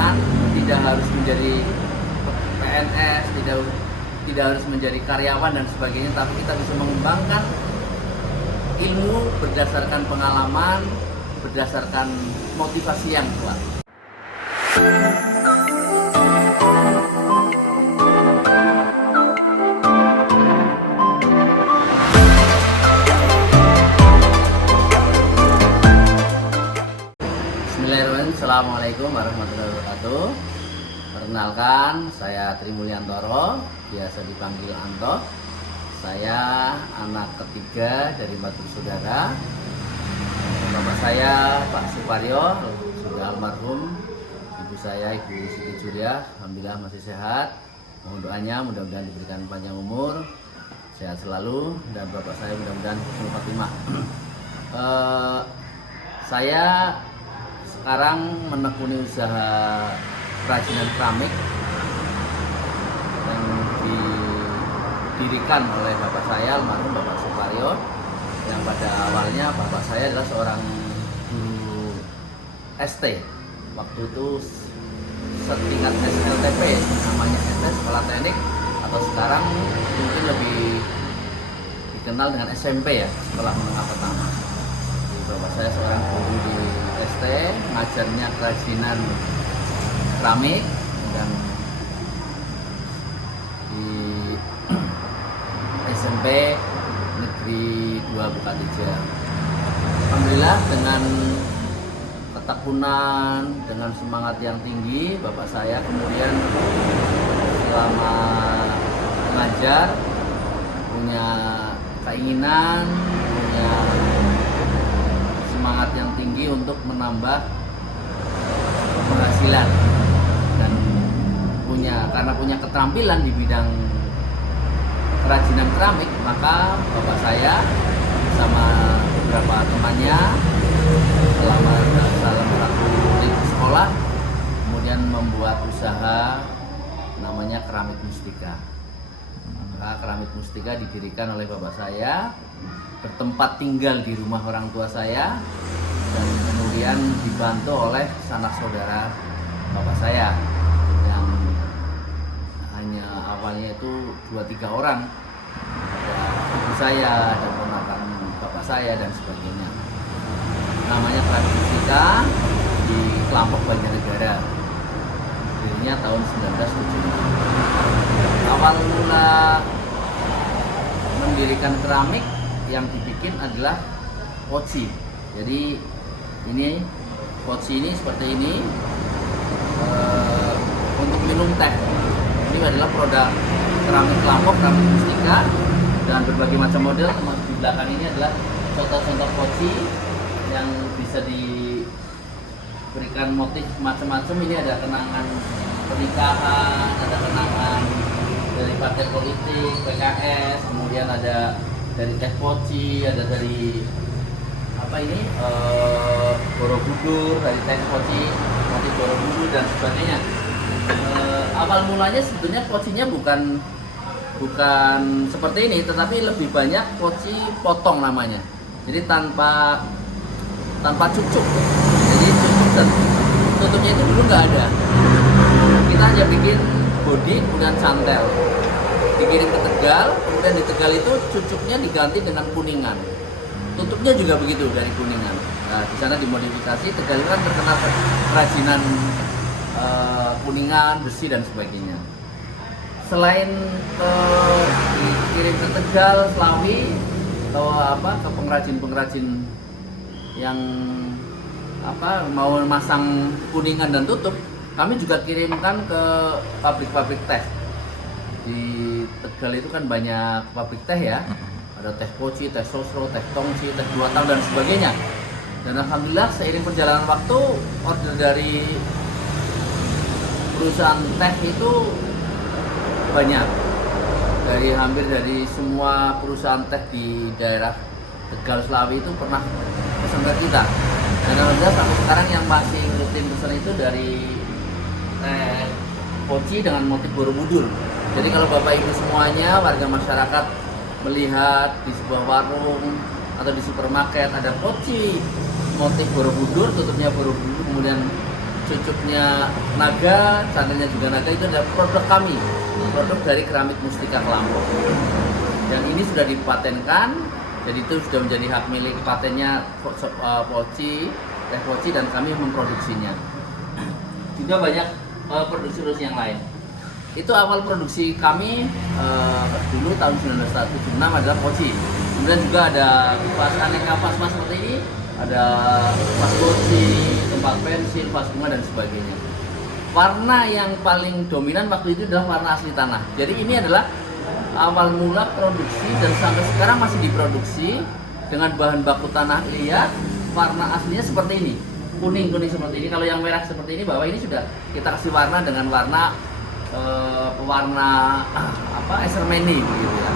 pengembangan, tidak harus menjadi PNS, tidak harus menjadi karyawan dan sebagainya, tapi kita bisa mengembangkan ilmu berdasarkan pengalaman, berdasarkan motivasi yang kuat. Bismillahirrahmanirrahim. Assalamualaikum warahmatullahi wabarakatuh. Perkenalkan, saya Tri Mulyantoro, biasa dipanggil Anto. Saya anak ketiga dari 4 bersaudara. Bapak saya Pak Suparyo sudah almarhum. Ibu saya Ibu Siti Julia, alhamdulillah masih sehat. Mohon doanya, mudah-mudahan diberikan panjang umur, sehat selalu, dan bapak saya mudah-mudahan husnul khotimah. Saya sekarang menekuni usaha kerajinan keramik yang didirikan oleh bapak saya almarhum Bapak Suparyo, yang pada awalnya bapak saya adalah seorang guru ST, waktu itu setingkat SLTP, namanya ST Sekolah Teknik, atau sekarang mungkin lebih dikenal dengan SMP ya, Sekolah Menengah Pertama. Bapak saya seorang guru di ST, ngajarnya kerajinan keramik, dan di SMP Negeri 2 Bukatija. Alhamdulillah dengan ketekunan, dengan semangat yang tinggi, bapak saya kemudian selama mengajar punya keinginan, punya semangat yang tinggi untuk menambah penghasilan, dan karena punya keterampilan di bidang kerajinan keramik, maka bapak saya bersama beberapa temannya selama dalam satu sekolah kemudian membuat usaha namanya Keramik Mustika. Maka Keramik Mustika didirikan oleh bapak saya, bertempat tinggal di rumah orang tua saya, dan kemudian dibantu oleh sanak saudara bapak saya yang hanya awalnya itu 2-3 orang, ada ibu saya dan ponakan bapak saya dan sebagainya. Namanya Keramik Mustika di Kelampok Banjarnegara, dirinya tahun 1976. Awal mula mendirikan keramik yang dibikin adalah poci. Jadi ini poci ini seperti ini, untuk minum teh. Ini adalah produk keramik Kelampok, Keramik Mustika, dan berbagai macam model. Di belakang ini adalah contoh-contoh poci yang bisa diberikan motif macam-macam. Ini ada kenangan pernikahan, ada kenangan dari partai politik, PKS, kemudian ada dari teh poci, ada dari Borobudur, dari teh poci, motif Borobudur dan sebagainya. Awal mulanya sebetulnya pocinya bukan seperti ini, tetapi lebih banyak poci potong namanya. Jadi tanpa cucuk. Jadi cucuk dan tutupnya itu dulu nggak ada. Kita hanya bikin bodi kemudian cantel, dikirim ke Tegal, kemudian di Tegal itu cucuknya diganti dengan kuningan, tutupnya juga begitu dari kuningan. Nah, di sana dimodifikasi. Tegal itu kan terkenal kerajinan kuningan, besi dan sebagainya. Selain dikirim ke Tegal, Slawi, ke pengrajin-pengrajin yang mau masang kuningan dan tutup, kami juga kirimkan ke pabrik-pabrik teh. Di Tegal itu kan banyak pabrik teh ya, ada teh poci, teh sosro, teh tongci, teh duatang dan sebagainya. Dan alhamdulillah seiring perjalanan waktu, order dari perusahaan teh itu banyak, hampir dari semua perusahaan teh di daerah Tegal Slawi itu pernah pesan ke kita. Dan alhamdulillah sampai sekarang yang masih rutin pesan itu dari teh poci dengan motif Borobudur. Jadi kalau bapak ibu semuanya, warga masyarakat melihat di sebuah warung atau di supermarket ada poci motif Borobudur, tutupnya Borobudur, kemudian cucuknya naga, channelnya juga naga, itu adalah produk kami, produk dari keramik Mustika Kelampok. Dan ini sudah dipatenkan, jadi itu sudah menjadi hak milik patennya Poci, Teh Poci, dan kami memproduksinya. Juga banyak produksi-produksi yang lain. Itu awal produksi kami dulu tahun 1976 adalah Poci. Kemudian juga ada vas aneka vas seperti ini, ada vas Poci, tempat pensil, vas bunga, dan sebagainya. Warna yang paling dominan waktu itu adalah warna asli tanah. Jadi ini adalah awal mula produksi dan sampai sekarang masih diproduksi dengan bahan baku tanah liat. Warna aslinya seperti ini, kuning-kuning seperti ini. Kalau yang merah seperti ini, bawah ini sudah kita kasih warna dengan warna pewarna esermeni begitu ya.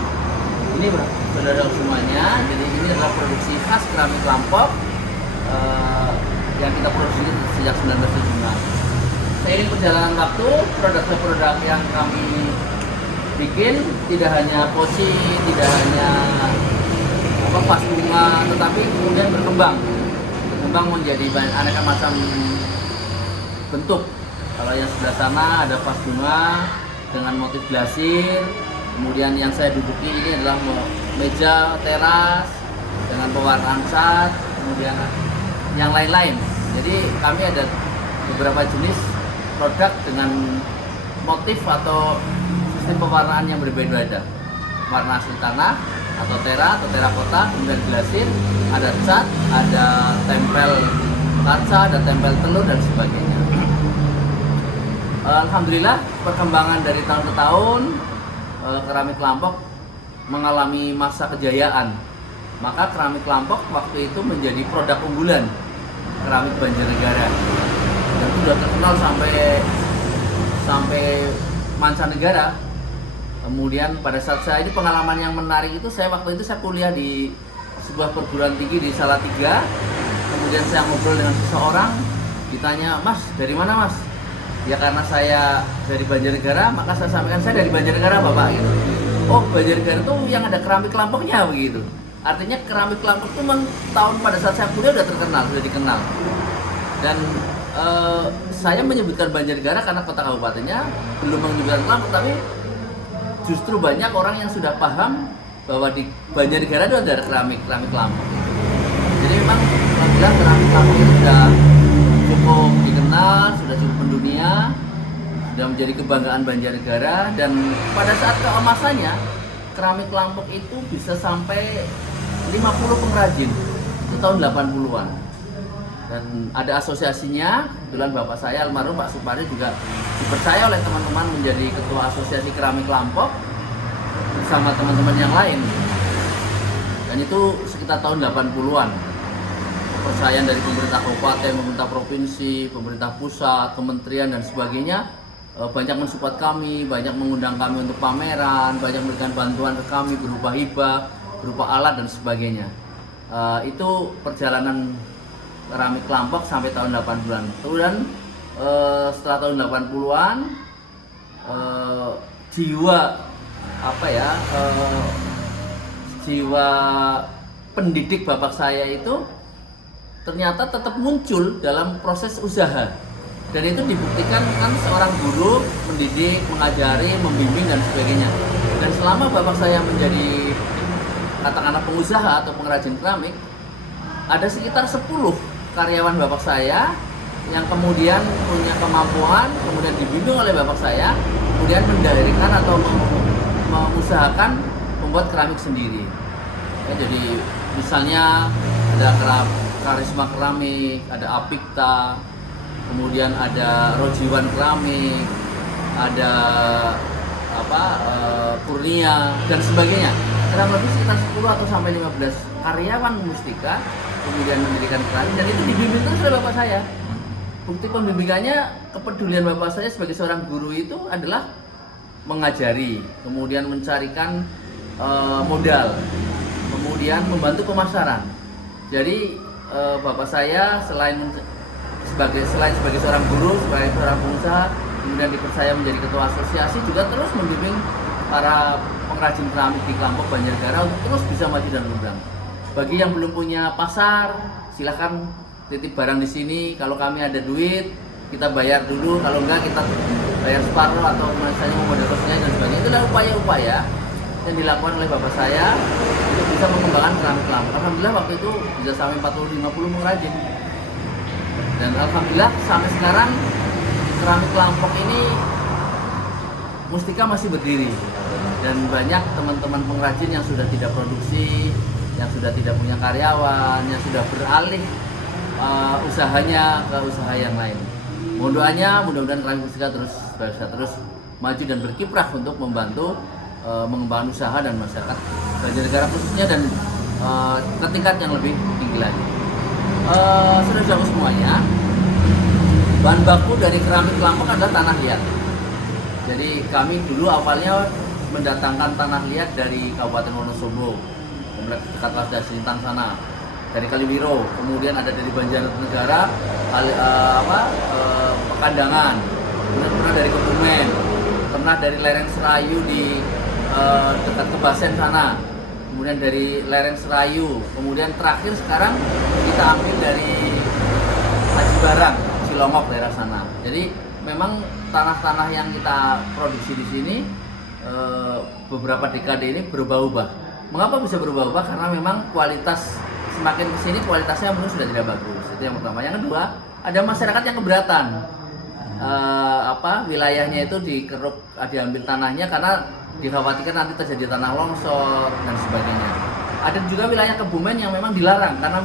Ini saudara semuanya. Jadi ini adalah produksi khas keramik Kelampok yang kita produksi sejak 1975. Seiring perjalanan waktu, produk-produk yang kami bikin tidak hanya Poci, tidak hanya vas bunga, tetapi kemudian berkembang menjadi aneka macam bentuk. Kalau yang sebelah sana ada vas bunga dengan motif glasir, kemudian yang saya duduki ini adalah meja teras dengan pewarnaan cat, kemudian yang lain-lain. Jadi kami ada beberapa jenis produk dengan motif atau sistem pewarnaan yang berbeda-beda. Warna asli tanah atau terakota, kemudian glasir, ada cat, ada tempel kaca, ada tempel telur, dan sebagainya. Alhamdulillah perkembangan dari tahun ke tahun keramik Kelampok mengalami masa kejayaan. Maka keramik Kelampok waktu itu menjadi produk unggulan keramik Banjarnegara. Dan itu sudah terkenal sampai mancanegara. Kemudian pada saat saya ini pengalaman yang menarik itu, waktu itu saya kuliah di sebuah perguruan tinggi di Salatiga. Kemudian saya ngobrol dengan seseorang, ditanya, "Mas, dari mana Mas?" Ya karena saya dari Banjarnegara, maka saya sampaikan saya dari Banjarnegara Bapak gitu. Oh, Banjarnegara itu yang ada keramik Kelampoknya begitu. Artinya keramik Kelampok itu tahun pada saat saya kuliah sudah dikenal. Dan saya menyebutkan Banjarnegara karena kota kabupatennya belum menyebutkan Kelampok, tapi justru banyak orang yang sudah paham bahwa di Banjarnegara itu ada keramik Kelampok. Jadi memang alhamdulillah keramik Kelampok itu sudah cukup dikenal, sudah cukup mendunia, sudah menjadi kebanggaan Banjarnegara. Dan pada saat keemasannya keramik Kelampok itu bisa sampai 50 pengrajin itu tahun 80-an. Dan ada asosiasinya, kebetulan bapak saya almarhum Pak Supari juga dipercaya oleh teman-teman menjadi ketua asosiasi keramik Kelampok bersama teman-teman yang lain. Dan itu sekitar tahun 80-an. Kepercayaan dari pemerintah kabupaten, pemerintah provinsi, pemerintah pusat, kementerian, dan sebagainya banyak mensupport kami, banyak mengundang kami untuk pameran, banyak memberikan bantuan ke kami berupa hibah, berupa alat, dan sebagainya. Itu perjalanan keramik Kelampok sampai tahun 80-an. Kemudian setelah tahun 80-an jiwa pendidik bapak saya itu ternyata tetap muncul dalam proses usaha. Dan itu dibuktikan kan seorang guru mendidik, mengajari, membimbing, dan sebagainya. Dan selama bapak saya menjadi katakanlah pengusaha atau pengrajin keramik, ada sekitar 10 karyawan bapak saya yang kemudian punya kemampuan, kemudian dibimbing oleh bapak saya, kemudian mendirikan atau mengusahakan membuat keramik sendiri. Ya, jadi misalnya ada Karisma Keramik, ada Apikta, kemudian ada Rojiwan Keramik, ada Kurnia, dan sebagainya. Kurang lebih sekitar 10 atau sampai 15 karyawan Mustika kemudian mendirikan keramik, dan itu dibimbing terus oleh bapak saya. Bukti pembimbingannya, kepedulian bapak saya sebagai seorang guru itu adalah mengajari, kemudian mencarikan modal, kemudian membantu pemasaran. Jadi bapak saya selain sebagai seorang guru, sebagai seorang pengusaha, kemudian dipercaya menjadi ketua asosiasi, juga terus membimbing para pengrajin keramik di Kelampok Banjarnegara untuk terus bisa maju dan berkembang. Bagi yang belum punya pasar, silakan titip barang di sini. Kalau kami ada duit, kita bayar dulu, kalau enggak kita bayar separuh atau misalnya mau model kosnya dan sebagainya. Itulah upaya-upaya yang dilakukan oleh bapak saya untuk bisa mengembangkan keramik lampok. Alhamdulillah waktu itu bisa sampai 40-50 pengrajin, dan alhamdulillah sampai sekarang keramik lampok ini Mustika masih berdiri, dan banyak teman-teman pengrajin yang sudah tidak produksi, yang sudah tidak punya karyawan, yang sudah beralih usahanya ke usaha yang lain. Mohon doanya, mudah-mudahan keramik Mustika bisa terus maju dan berkiprah untuk membantu mengembangkan usaha dan masyarakat Banjarnegara khususnya, dan ke tingkat yang lebih tinggi lagi. Saudara-saudara semuanya, bahan baku dari keramik lampok adalah tanah liat. Jadi kami dulu awalnya mendatangkan tanah liat dari Kabupaten Wonosobo, dekat Lasda Sintang sana, dari Kaliwiro, kemudian ada dari Banjarnegara, Pekandangan, kemudian pernah dari Kebumen, pernah dari lereng Serayu di dekat Kebasen sana, kemudian dari lereng Serayu, kemudian terakhir sekarang kita ambil dari Haji Barang, Cilongok daerah sana. Jadi memang tanah-tanah yang kita produksi di sini beberapa dekade ini berubah-ubah. Mengapa bisa berubah-ubah? Karena memang kualitas semakin kesini kualitasnya mungkin sudah tidak bagus. Itu yang pertama. Yang kedua, ada masyarakat yang keberatan. Wilayahnya itu dikeruk, diambil tanahnya karena dikhawatirkan nanti terjadi tanah longsor dan sebagainya. Ada juga wilayah Kebumen yang memang dilarang karena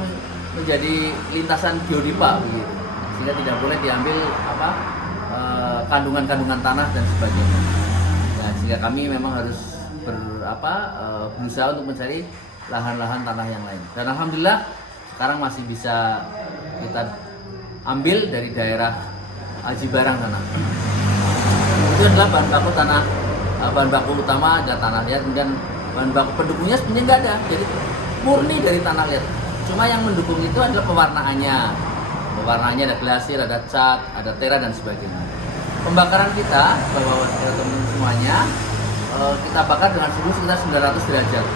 menjadi lintasan geodipa begitu, sehingga tidak boleh diambil kandungan-kandungan tanah dan sebagainya. Nah, sehingga kami memang harus berusaha untuk mencari lahan-lahan tanah yang lain. Dan alhamdulillah sekarang masih bisa kita ambil dari daerah Haji Barang sana. Itu adalah bahan baku tanah, bahan baku utama ada tanah liat, kemudian bahan baku pendukungnya sebenarnya nggak ada, jadi murni dari tanah liat. Cuma yang mendukung itu adalah pewarnaannya. Pewarnaannya ada glasir, ada cat, ada tera dan sebagainya. Pembakaran kita, bahwa teman-teman semuanya, kita bakar dengan suhu sekitar 900 derajat.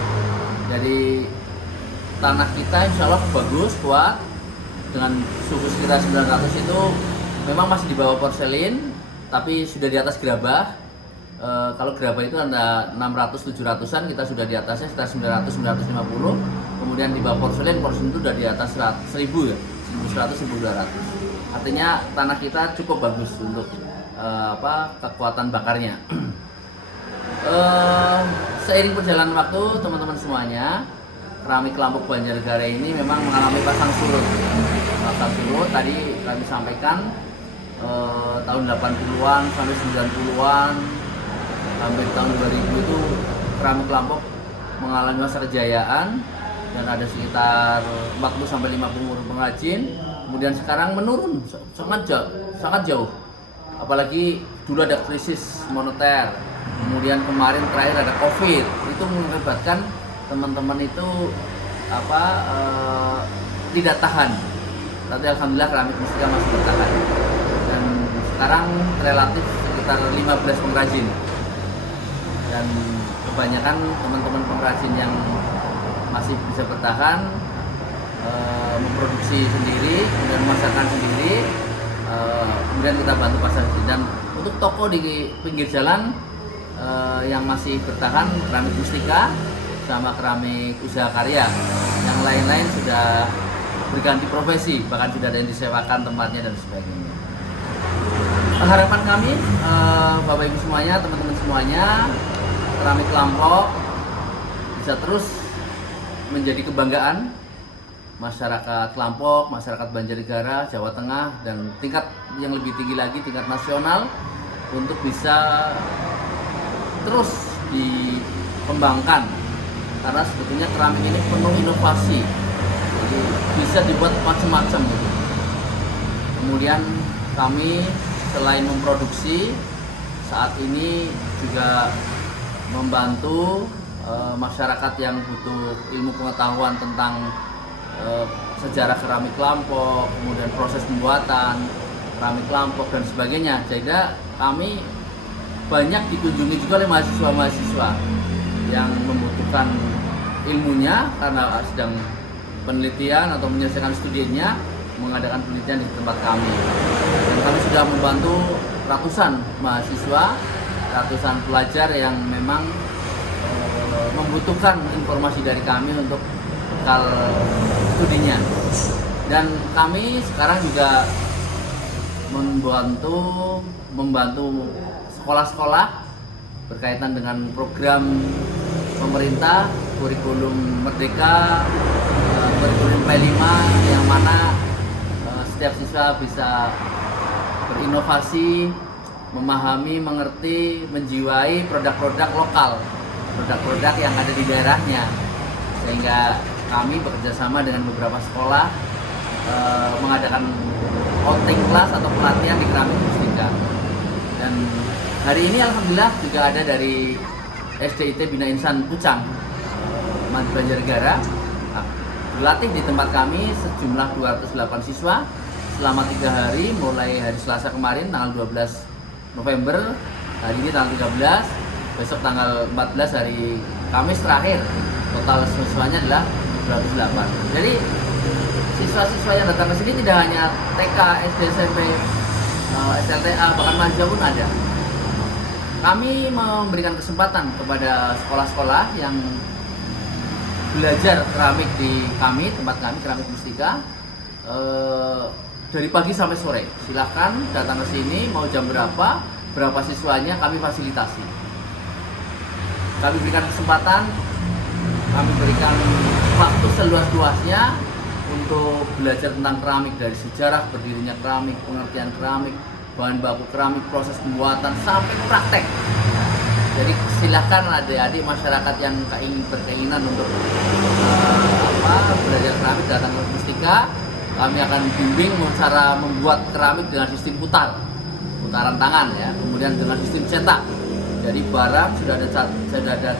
Jadi tanah kita insya Allah bagus, kuat. Dengan suhu sekitar 900 itu memang masih di bawah porselin, tapi sudah di atas gerabah. Kalau gerabah itu ada 600-700an, kita sudah di atasnya sekitar 900-950. Kemudian di bawah porselin itu sudah di atas 1000 ya, 1100-1200. Artinya tanah kita cukup bagus untuk kekuatan bakarnya. Seiring perjalanan waktu, teman-teman semuanya, keramik lampok Banjarnegara ini memang mengalami pasang surut. Pasang surut tadi kami sampaikan tahun 80-an sampai 90-an, sampai tahun 2000 itu keramik lampok mengalami masa kejayaan, dan ada sekitar 40-50 pengrajin. Kemudian sekarang menurun sangat jauh. Apalagi dulu ada krisis moneter, kemudian kemarin terakhir ada COVID, itu mengakibatkan teman-teman itu tidak tahan. Tapi alhamdulillah keramik Mustika masih bertahan, dan sekarang relatif sekitar 15 pengrajin, dan kebanyakan teman-teman pengrajin yang masih bisa bertahan memproduksi sendiri, kemudian memasarkan sendiri, kemudian kita bantu pasar sendiri. Dan untuk toko di pinggir jalan yang masih bertahan keramik Mustika sama keramik usaha karya, yang lain-lain sudah berganti profesi, bahkan sudah ada yang disewakan tempatnya dan sebagainya. Harapan kami, Bapak Ibu semuanya, teman-teman semuanya, keramik lampok bisa terus menjadi kebanggaan masyarakat Lampok, masyarakat Banjarnegara, Jawa Tengah, dan tingkat yang lebih tinggi lagi, tingkat nasional, untuk bisa terus dikembangkan. Karena sebetulnya keramik ini penuh inovasi, jadi bisa dibuat macam-macam gitu. Kemudian kami selain memproduksi, saat ini juga membantu masyarakat yang butuh ilmu pengetahuan tentang sejarah keramik lampok, kemudian proses pembuatan keramik lampok dan sebagainya. Jadi kami banyak dikunjungi juga oleh mahasiswa-mahasiswa yang membutuhkan ilmunya karena sedang penelitian atau menyelesaikan studinya, mengadakan penelitian di tempat kami. Dan kami sudah membantu ratusan mahasiswa, ratusan pelajar yang memang membutuhkan informasi dari kami untuk bekal studinya. Dan kami sekarang juga membantu sekolah-sekolah berkaitan dengan program pemerintah, kurikulum Merdeka, kurikulum P5, yang mana setiap siswa bisa berinovasi, memahami, mengerti, menjiwai produk-produk lokal, produk-produk yang ada di daerahnya. Sehingga kami bekerjasama dengan beberapa sekolah mengadakan outing kelas atau pelatihan di keramik mustika. Dan hari ini alhamdulillah juga ada dari SDIT Bina Insan Pucang, Banjarnegara, berlatih di tempat kami sejumlah 208 siswa selama 3 hari, mulai hari Selasa kemarin tanggal 12 November, hari ini tanggal 13, besok tanggal 14 hari Kamis terakhir. Total siswanya adalah 208. Jadi siswa-siswa yang datang ke sini tidak hanya TK, SD, SMP, SLTA, bahkan Manja pun ada. Kami memberikan kesempatan kepada sekolah-sekolah yang belajar keramik di kami, tempat kami, Keramik Mustika, dari pagi sampai sore. Silahkan datang ke sini, mau jam berapa siswanya kami fasilitasi. Kami berikan kesempatan, kami berikan waktu seluas-luasnya untuk belajar tentang keramik, dari sejarah berdirinya keramik, pengertian keramik, bahan baku keramik, proses pembuatan sampai praktek. Jadi silahkan adik-adik masyarakat yang berkeinginan untuk belajar keramik datang ke Mustika. Kami akan bimbing cara membuat keramik dengan sistem putaran tangan ya, kemudian dengan sistem cetak. Jadi barang sudah ada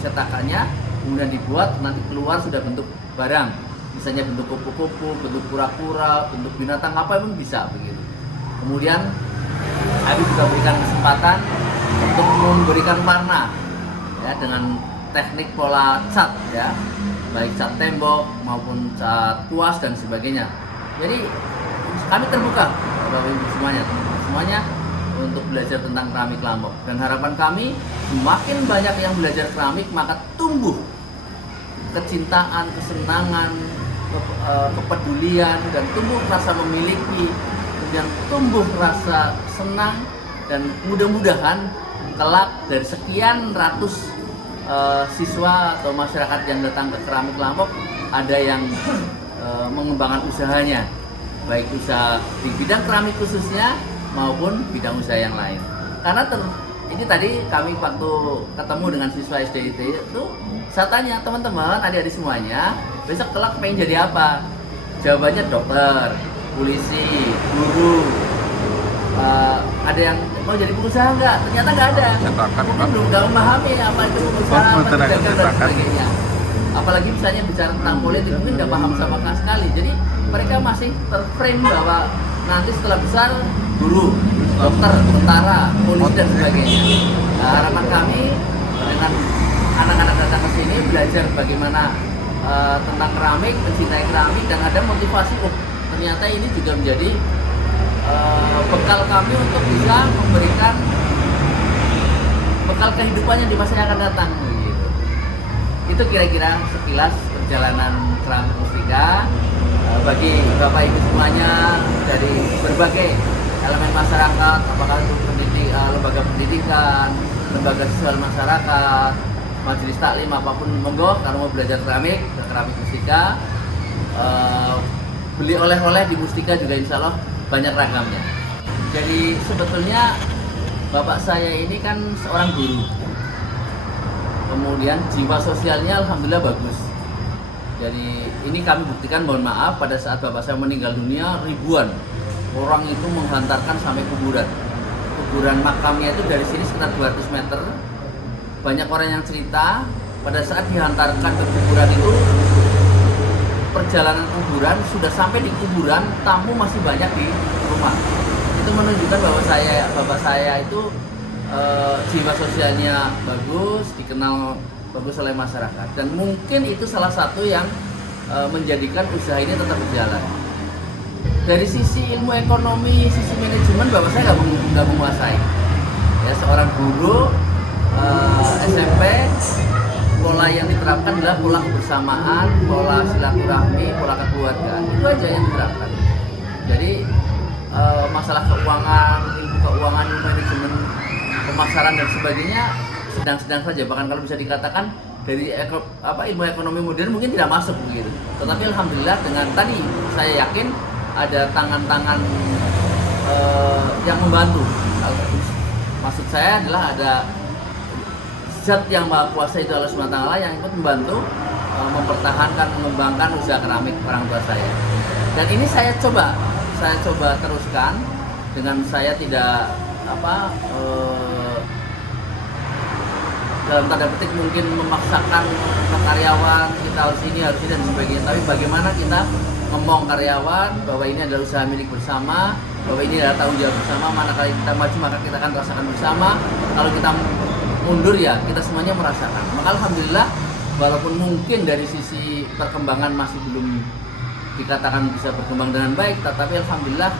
cetakannya, kemudian dibuat, nanti keluar sudah bentuk barang. Misalnya bentuk kupu-kupu, bentuk kura-kura, bentuk binatang apa pun bisa begitu. Kemudian kami juga berikan kesempatan untuk memberikan warna ya, dengan teknik pola cat ya, baik cat tembok maupun cat kuas dan sebagainya. Jadi kami terbuka Bapak Ibu semuanya untuk belajar tentang keramik Lombok. Dan harapan kami semakin banyak yang belajar keramik, maka tumbuh kecintaan, kesenangan, kepedulian, dan tumbuh rasa memiliki, kemudian tumbuh rasa senang, dan mudah-mudahan kelak dari sekian ratus siswa atau masyarakat yang datang ke Keramik Lombok ada yang mengembangkan usahanya, baik usaha di bidang keramik khususnya maupun bidang usaha yang lain. Karena ini tadi kami waktu ketemu dengan siswa SDIT itu, saya tanya teman-teman, adik-adik semuanya, besok kelak pengen jadi apa? Jawabannya dokter, polisi, guru. Ada yang mau jadi pengusaha nggak? Ternyata nggak ada. Mungkin belum nggak memahami apa itu pengusaha, apa itu dagang dan sebagainya. Apalagi misalnya bicara tentang politik, mungkin nggak paham sama sekali. Jadi mereka masih terframe bahwa nanti setelah besar guru, dokter, tentara, polisi dan sebagainya. Nah, harapan kami dengan anak-anak datang ke sini belajar bagaimana tentang keramik, mencintai keramik, dan ada motivasi. Oh, ternyata ini juga menjadi bekal kami untuk bisa memberikan bekal kehidupannya di masa yang akan datang. Gitu. Itu kira-kira sekilas perjalanan Keramik Mustika bagi Bapak Ibu semuanya dari berbagai elemen masyarakat, apakah itu lembaga pendidikan, lembaga sosial masyarakat, majelis taklim, apapun, monggo kalau mau belajar keramik ke Keramik Mustika. Beli oleh-oleh di Mustika juga insya Allah banyak ragamnya. Jadi sebetulnya bapak saya ini kan seorang guru, kemudian jiwa sosialnya alhamdulillah bagus. Jadi ini kami buktikan, mohon maaf, pada saat bapak saya meninggal dunia, ribuan orang itu menghantarkan sampai kuburan. Kuburan makamnya itu dari sini sekitar 200 meter. Banyak orang yang cerita pada saat dihantarkan ke kuburan itu, perjalanan kuburan sudah sampai di kuburan, tamu masih banyak di rumah. Itu menunjukkan bahwa bapak saya itu jiwa sosialnya bagus, dikenal bagus oleh masyarakat, dan mungkin itu salah satu yang menjadikan usaha ini tetap berjalan. dari sisi ilmu ekonomi, sisi manajemen, bapak saya nggak menguasai. Ya, seorang guru SMP, pola yang diterapkan adalah pola kebersamaan, pola silaturahmi, pola kekeluargaan. Itu aja yang diterapkan. Jadi masalah keuangan, ilmu keuangan, ilmu manajemen, pemasaran dan sebagainya sedang-sedang saja. Bahkan kalau bisa dikatakan dari ilmu ekonomi modern mungkin tidak masuk begitu. Tetapi alhamdulillah dengan tadi saya yakin ada tangan-tangan yang membantu. Maksud saya adalah ada zat yang maha kuasa itu Allah SWT yang ikut membantu mempertahankan, mengembangkan usaha keramik orang tua saya. Dan ini saya coba teruskan dengan saya tidak dalam tanda petik mungkin memaksakan karyawan kita harus ini dan sebagainya, tapi bagaimana kita ngomong karyawan bahwa ini adalah usaha milik bersama, bahwa ini adalah tanggung jawab bersama, manakala kita maju maka kita akan rasakan bersama, kalau kita mundur ya kita semuanya merasakan. Maka alhamdulillah walaupun mungkin dari sisi perkembangan masih belum dikatakan bisa berkembang dengan baik, tetapi alhamdulillah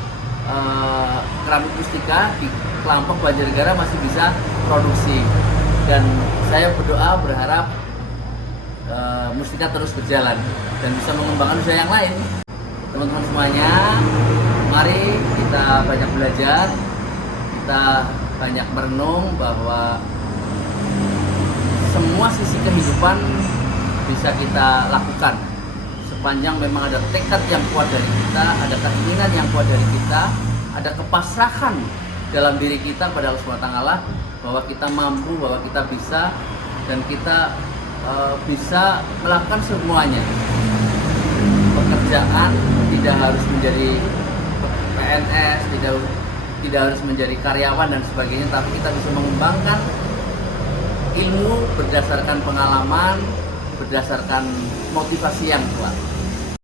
keramik mustika di kelompok Banjarnegara masih bisa produksi. Dan saya berharap mustika terus berjalan dan bisa mengembangkan usaha yang lain. Teman-teman semuanya, mari kita banyak belajar, kita banyak merenung bahwa semua sisi kehidupan bisa kita lakukan sepanjang memang ada tekad yang kuat dari kita, ada keinginan yang kuat dari kita, ada kepasrahan dalam diri kita pada Allah SWT bahwa kita mampu, bahwa kita bisa, dan kita bisa melakukan semuanya. Pekerjaan tidak harus menjadi PNS, tidak harus menjadi karyawan dan sebagainya, tapi kita bisa mengembangkan ilmu berdasarkan pengalaman, berdasarkan motivasi yang kuat.